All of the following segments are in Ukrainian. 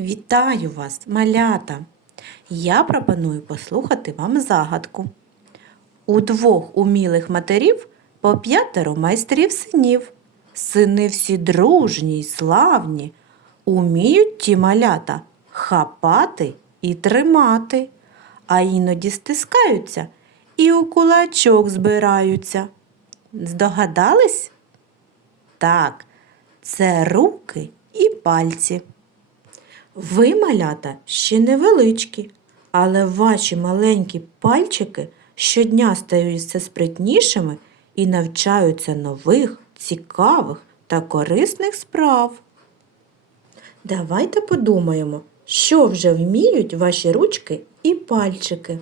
Вітаю вас, малята! Я пропоную послухати вам загадку. У двох умілих матерів по п'ятеро майстрів синів. Сини всі дружні й славні, уміють ті малята хапати і тримати, а іноді стискаються і у кулачок збираються. Здогадались? Так, це руки і пальці. Ви, малята, ще невеличкі, але ваші маленькі пальчики щодня стають все спритнішими і навчаються нових, цікавих та корисних справ. Давайте подумаємо, що вже вміють ваші ручки і пальчики.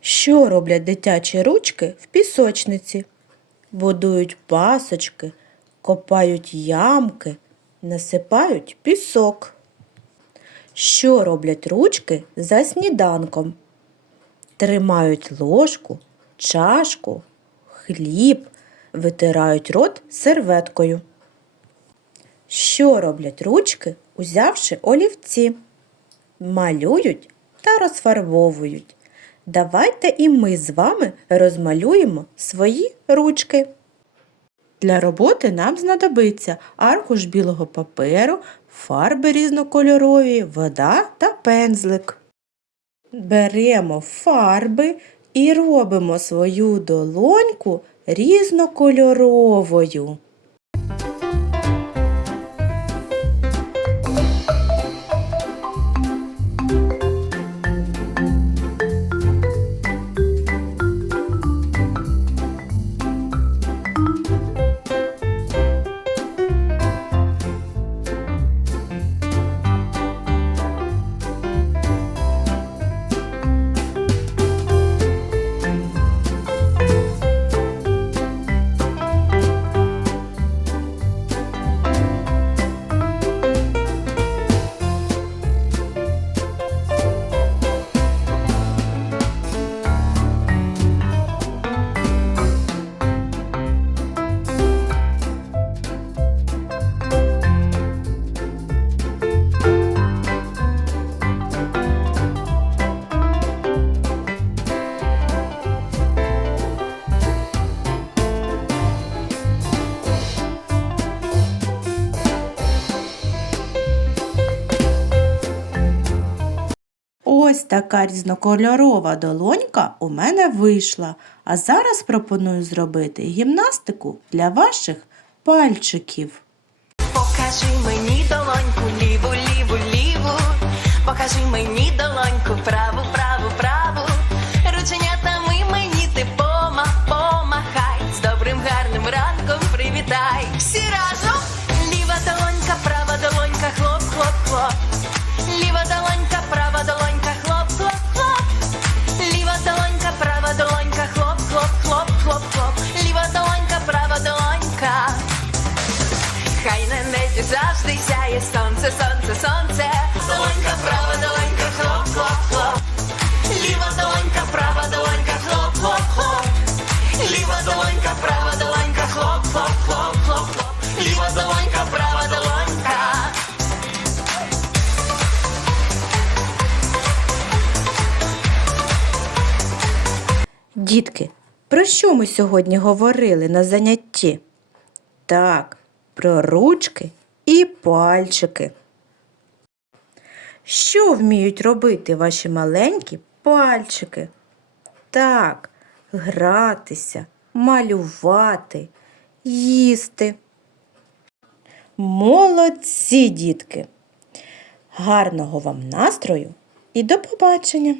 Що роблять дитячі ручки в пісочниці? Будують пасочки, копають ямки, насипають пісок. Що роблять ручки за сніданком? Тримають ложку, чашку, хліб, витирають рот серветкою. Що роблять ручки, узявши олівці? Малюють та розфарбовують. Давайте і ми з вами розмалюємо свої ручки. Для роботи нам знадобиться аркуш білого паперу, фарби різнокольорові, вода та пензлик. Беремо фарби і робимо свою долоньку різнокольоровою. Ось така різнокольорова долонька у мене вийшла. А зараз пропоную зробити гімнастику для ваших пальчиків. Покажи мені долоньку, ліву, ліву, ліву. Покажи мені долоньку, праву, завжди сяє сонце, сонце, сонце. Долонька, права, долонька, хлоп, хлоп, хлоп. Ліва долонька, права долонька, хлоп, хлоп, хлоп. Ліва долонька, права долонька, хлоп, хлоп, хлоп, хлоп, хлоп. Ліва долонька, права долонька. Дітки, про що ми сьогодні говорили на занятті? Так, про ручки і пальчики. Що вміють робити ваші маленькі пальчики? Так, гратися, малювати, їсти. Молодці, дітки! Гарного вам настрою і до побачення!